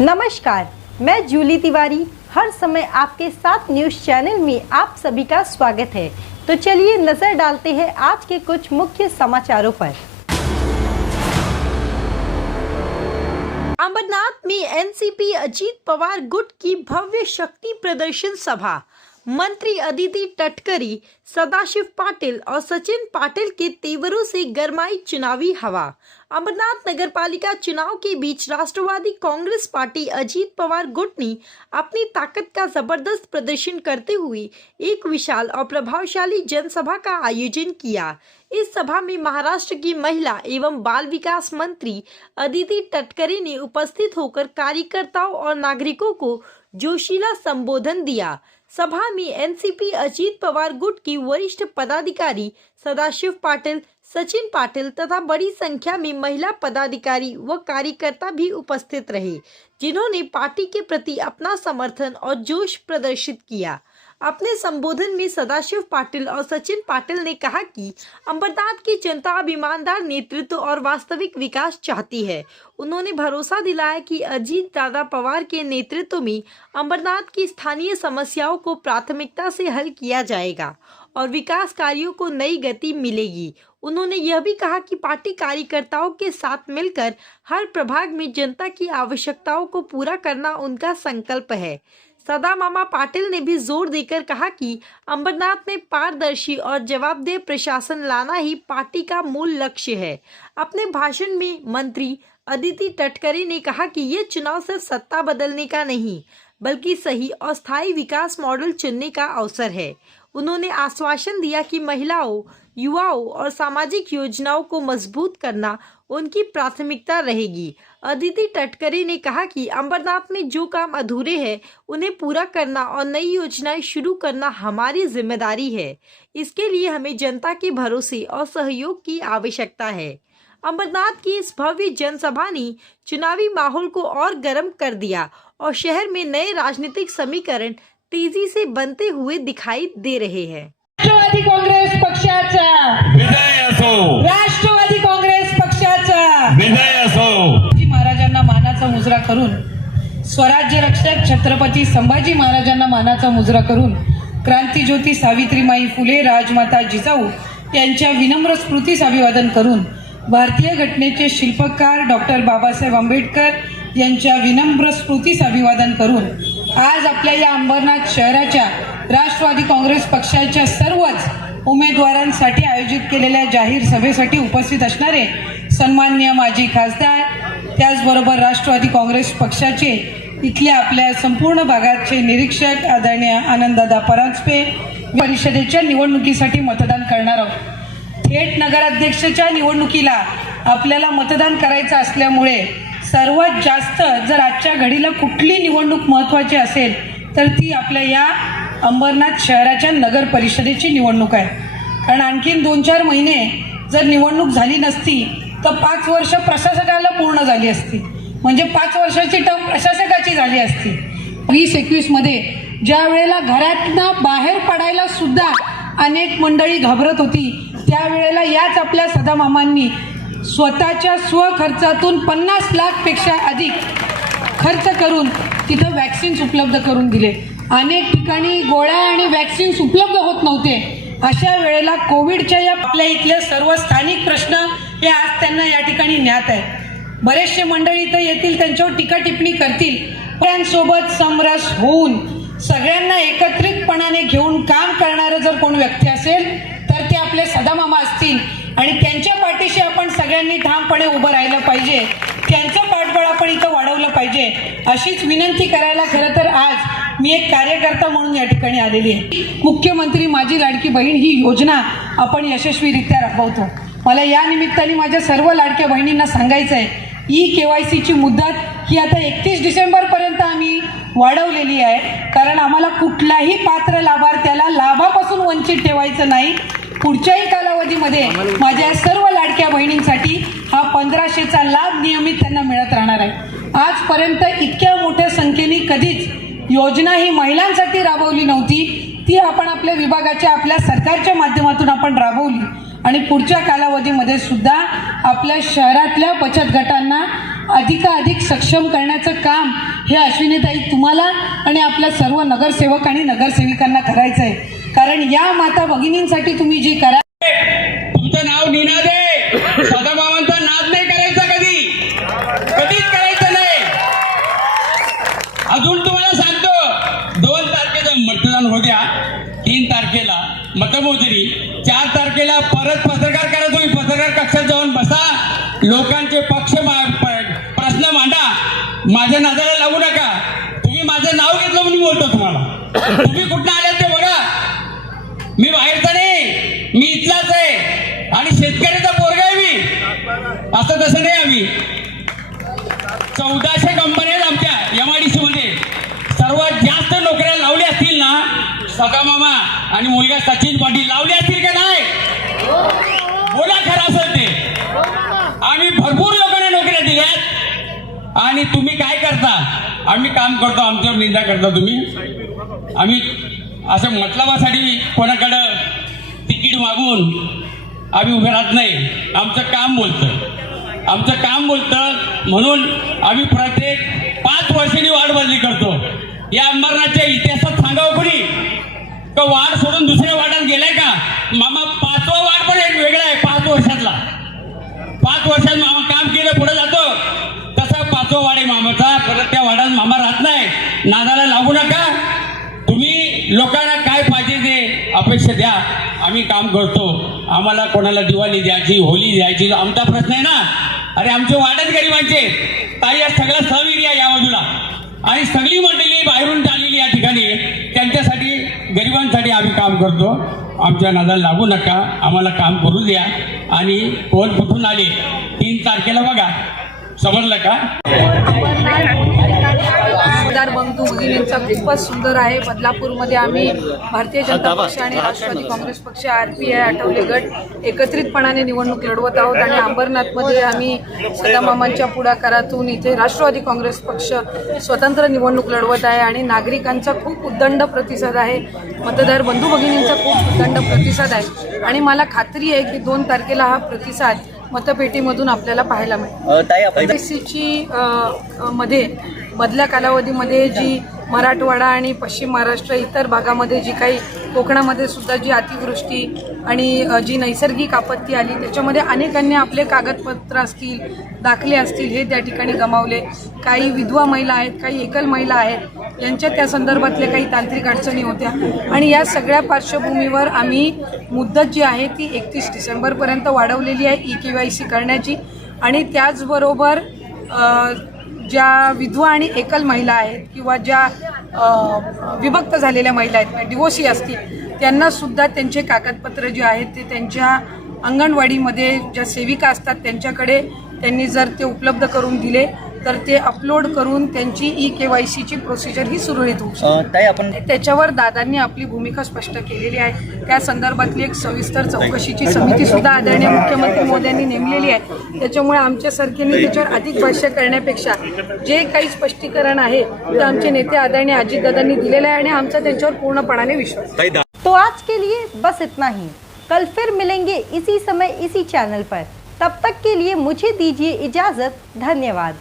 नमस्कार, मैं जूली तिवारी हर समय आपके साथ न्यूज चैनल में आप सभी का स्वागत है। तो चलिए नजर डालते हैं आज के कुछ मुख्य समाचारों पर। अमरनाथ में एनसीपी अजीत पवार गुट की भव्य शक्ति प्रदर्शन सभा। मंत्री अदिति तटकरे, सदाशिव पाटिल और सचिन पाटिल के तेवरों से गरमाई चुनावी हवा। अमरनाथ नगरपालिका चुनाव के बीच राष्ट्रवादी कांग्रेस पार्टी अजीत पवार गुट ने अपनी ताकत का जबरदस्त प्रदर्शन करते हुए एक विशाल और प्रभावशाली जनसभा का आयोजन किया। इस सभा में महाराष्ट्र की महिला एवं बाल विकास मंत्री अदिति तटकरे ने उपस्थित होकर कार्यकर्ताओं और नागरिकों को जोशीला संबोधन दिया। सभा में एनसीपी अजीत पवार गुट की वरिष्ठ पदाधिकारी सदाशिव पाटिल, सचिन पाटिल तथा बड़ी संख्या में महिला पदाधिकारी व कार्यकर्ता भी उपस्थित रहे, जिन्होंने पार्टी के प्रति अपना समर्थन और जोश प्रदर्शित किया। अपने संबोधन में सदाशिव पाटिल और सचिन पाटिल ने कहा कि अमरनाथ की जनता अब ईमानदार नेतृत्व और वास्तविक विकास चाहती है। उन्होंने भरोसा दिलाया कि अजीत दादा पवार के नेतृत्व में अमरनाथ की स्थानीय समस्याओं को प्राथमिकता से हल किया जाएगा और विकास कार्यों को नई गति मिलेगी। उन्होंने यह भी कहा कि पार्टी कार्यकर्ताओं के साथ मिलकर हर प्रभाग में जनता की आवश्यकताओं को पूरा करना उनका संकल्प है। सदा मामा पाटिल ने भी जोर देकर कहा कि अमरनाथ में पारदर्शी और जवाबदेह प्रशासन लाना ही पार्टी का मूल लक्ष्य है। अपने भाषण में मंत्री अदिति तटकरे ने कहा कि ये चुनाव सिर्फ सत्ता बदलने का नहीं, बल्कि सही और स्थायी विकास मॉडल चुनने का अवसर है। उन्होंने आश्वासन दिया कि महिलाओं, युवाओं और सामाजिक योजनाओं को मजबूत करना उनकी प्राथमिकता रहेगी। अदिति तटकरे ने कहा कि अमरनाथ में जो काम अधूरे हैं उन्हें पूरा करना और नई योजनाएं शुरू करना हमारी जिम्मेदारी है। इसके लिए हमें जनता के भरोसे और सहयोग की आवश्यकता है। अमरनाथ की इस भव्य जनसभा ने चुनावी माहौल को और गर्म कर दिया और शहर में नए राजनीतिक समीकरण तेजी से बनते हुए दिखाई दे रहे हैं। राष्ट्रवादी काँग्रेस पक्षाचा विजय असो, राष्ट्रवादी काँग्रेस पक्षाचा विजय असो। महाराजांना मानाचा मुजरा करून स्वराज्य रक्षक छत्रपती संभाजी महाराजांना मानाचा मुजरा करून क्रांतिज्योती सावित्रीमाई फुले, राजमाता जिजाऊ यांच्या विनम्र स्मृतीस अभिवादन करून भारतीय घटनेचे शिल्पकार डॉक्टर बाबासाहेब आंबेडकर यांच्या विनम्र स्मृतीस अभिवादन करून आज आपल्या या अंबरनाथ शहराच्या राष्ट्रवादी काँग्रेस पक्षाच्या सर्वच उमेदवारांसाठी आयोजित केलेल्या जाहीर सभेसाठी उपस्थित असणारे सन्माननीय माजी खासदार, त्याचबरोबर राष्ट्रवादी काँग्रेस पक्षाचे इथल्या आपल्या संपूर्ण भागाचे निरीक्षक आदरणीय आनंददादा परांजपे, परिषदेच्या निवडणुकीसाठी मतदान करणार आहोत। थेट नगराध्यक्षाच्या निवडणुकीला आपल्याला मतदान करायचं असल्यामुळे सर्वात जास्त जर आजच्या घडीला कुठली निवडणूक महत्त्वाची असेल तर ती आपल्या या अंबरनाथ शहराच्या नगर परिषदेची निवडणूक आहे। कारण आणखीन 2-4 महिने जर निवडणूक झाली नसती तर 5 वर्ष प्रशासकाला पूर्ण झाली असती, म्हणजे 5 वर्षाची टर्म प्रशासकाची झाली असती। 2021 मध्ये ज्या वेळेला घरातनं बाहेर पडायला सुद्धा अनेक मंडळी घाबरत होती, त्यावेळेला याच आपल्या सदामामांनी स्वतःच्या स्वखर्चातून 50 लाखपेक्षा अधिक खर्च करून तिथं वॅक्सिन्स उपलब्ध करून दिले। अनेक ठिकाणी गोळ्या आणि वॅक्सिन्स उपलब्ध होत नव्हते। अशा वेळेला कोविडच्या या आपल्या इथले सर्व स्थानिक प्रश्न हे आज त्यांना या ठिकाणी ज्ञात आहे। बरेचसे मंडळी इथं येतील, त्यांच्यावर टीका टिप्पणी करतील, त्यांसोबत समरस होऊन सगळ्यांना एकत्रितपणाने घेऊन काम करणारं जर कोण व्यक्ती असेल तर ते आपले सदामामा असतील आणि त्यांच्या पाठीशी आपण सगळ्यांनी ठामपणे उभं राहिलं पाहिजे। त्यांचं पाठबळ आपण इथं वाढवलं पाहिजे, अशीच विनंती करायला खरं तर आज मी एक कार्यकर्ता म्हणून या ठिकाणी आलेली आहे। मुख्यमंत्री माझी लाडकी बहीण ही योजना आपण यशस्वीरित्या राबवतो। मला या निमित्ताने माझ्या सर्व लाडक्या बहिणींना सांगायचं आहे, KYCची मुदत ही आता 31 डिसेंबरपर्यंत आम्ही वाढवलेली आहे, कारण आम्हाला कुठलाही पात्र लाभार्थ्याला लाभापासून वंचित ठेवायचं नाही। पुढच्याही कालावधीमध्ये माझ्या सर्व लाडक्या बहिणींसाठी हा 1500चा लाभ नियमित त्यांना मिळत राहणार आहे। आजपर्यंत इतक्या मोठ्या संख्येने कधीच योजना ही महिलांसाठी राबवली नव्हती, ती आपण आपल्या विभागाच्या आपल्या सरकारच्या माध्यमातून आपण राबवली आणि पुढच्या कालावधीमध्ये सुद्धा आपल्या शहरातल्या बचत गटांना अधिकाधिक सक्षम करण्याचं काम हे अश्विनीताई तुम्हाला आणि आपल्या सर्व नगरसेवक आणि नगरसेविकांना करायचं आहे. कारण या माता भगिनींसाठी तुम्ही जे करा, तुमचं नाव निनाद आहे. सदाभावांचा नाद नाही करायचा, कधीच करायचं नाही. अजून तुम्हाला सांगतो, 2 तारखेचं मतदान होऊ द्या, 3 तारखेला मतमोजणी, 4 तारखेला परत पत्रकार करा. तुम्ही पत्रकार कक्षात जाऊन बसा, लोकांचे प्रश्न मांडा. माझ्या नादाला लागू नका. तुम्ही माझं नाव घेतलं म्हणून बोलतो तुम्हाला. तुम्ही कुठं आल्यात ते बघा. मी बाहेरचा नाही, मी इथलाच आहे आणि शेतकऱ्याचा पोरगा आहे मी. असं तसं नाही. आम्ही 1400 कंपन्या आहेत आमच्या MIDC मध्ये. सर्वात जास्त नोकऱ्या लावल्या असतील ना सदा मामा आणि मुलगा सचिन पाटील लावले असतील का नाही? बोला खरं असेल ते. आम्ही भरपूर लोकांना नोकऱ्या दिल्यात. आणि तुम्ही काय करता? आम्ही काम करतो, आमच्यावर निंदा करता तुम्ही. आम्ही असं मतलबासाठी कोणाकडं तिकीट मागून आम्ही उभे राहत नाही. आमचं काम बोलतं म्हणून आम्ही प्रत्येक 5 वर्षांनी वाढ बदली करतो. या अंबरनाथच्या इतिहासात सांगावं कोणी का वाढ सोडून दुसऱ्या वार्डात गेलाय का? मामा 5वा वार्ड पण एक वेगळा आहे. 5 वर्षातला 5 वर्षात मामा काम केलं पुढे जातो. तसा 5वा वार्ड आहे मामाचा. परत त्या वार्डात मामा राहत नाही. नादाला लागू नका. तुम्ही लोकांना काय पाहिजे ते अपेक्षा द्या. आम्ही काम करतो. आम्हाला कोणाला दिवाळी द्यायची, होळी द्यायची आमचा प्रश्न आहे ना. अरे आमचे वार्डच गरिबांचे. ताई या सगळा सहविर्या या बाजूला आणि सगळी मंडळी बाहेरून आलेली या ठिकाणी. त्यांच्यासाठी गरिबांसाठी आम्ही काम करतो. आमच्या नादाला लागू नका. आम्हाला काम करू द्या. आणि कोण कुठून आले 3 तारखेला बघा. समजलं का? मतदार बंधू भगिनींचा खूपच सुंदर आहे. बदलापूरमध्ये आम्ही भारतीय जनता पक्ष आणि राष्ट्रवादी काँग्रेस पक्ष, RPI, आठवले गट एकत्रितपणाने निवडणूक लढवत आहोत. आणि अंबरनाथमध्ये आम्ही सदामामांच्या पुढाकारातून इथे राष्ट्रवादी काँग्रेस पक्ष स्वतंत्र निवडणूक लढवत आहे. आणि नागरिकांचा खूप उद्दंड प्रतिसाद आहे. मतदार बंधू भगिनींचा खूप उद्दंड प्रतिसाद आहे. आणि मला खात्री आहे की 2 तारखेला हा प्रतिसाद मतपेटीमधून आपल्याला पाहायला मिळेल. MIDC मध्ये मधल्या कालावधीमध्ये जी मराठवाडा आणि पश्चिम महाराष्ट्र इतर भागामध्ये जी काही कोकणामध्ये सुद्धा जी अतिवृष्टी आणि जी नैसर्गिक आपत्ती आली त्याच्यामध्ये अनेकांनी आपले कागदपत्र असतील, दाखले असतील हे त्या ठिकाणी गमावले. काही विधवा महिला आहेत, काही एकल महिला आहेत, यांच्या त्या संदर्भातल्या काही तांत्रिक अडचणी होत्या. आणि या सगळ्या पार्श्वभूमीवर आम्ही मुदत जी आहे ती 31 डिसेंबरपर्यंत वाढवलेली आहे EKYC करण्याची. आणि त्याचबरोबर ज्या विधवा आणि एकल महिला आहेत किंवा ज्या विभक्त झालेल्या महिला आहेत, डिवोर्सी असतील, त्यांनासुद्धा त्यांचे कागदपत्र जे आहेत ते त्यांच्या अंगणवाडीमध्ये ज्या सेविका असतात त्यांच्याकडे त्यांनी जर ते उपलब्ध करून दिले तर ते अपलोड करून त्यांची EKYCची प्रोसिजर ही सुरळीत होऊ शकते. त्याच्यावर दादांनी आपली भूमिका स्पष्ट केलेली आहे. त्या संदर्भातली एक सविस्तर चौकशीची समिती सुद्धा आदरणीय मुख्यमंत्री मोदयांनी नेमलेली आहे. त्याच्यामुळे आमच्यासारख्यांनी त्याच्यावर अधिक भाष्य करण्यापेक्षा जे काही स्पष्टीकरण आहे ते आमचे नेते आदरणीय अजितदादांनी दिलेलं आहे आणि आमचा त्यांच्यावर पूर्णपणाने विश्वास आहे. तो आज के लिए बस इतना ही. कल फिर मिलेंगे इसी समय इसी चैनल पर. तब तक के लिए मुझे दीजिए इजाजत. धन्यवाद.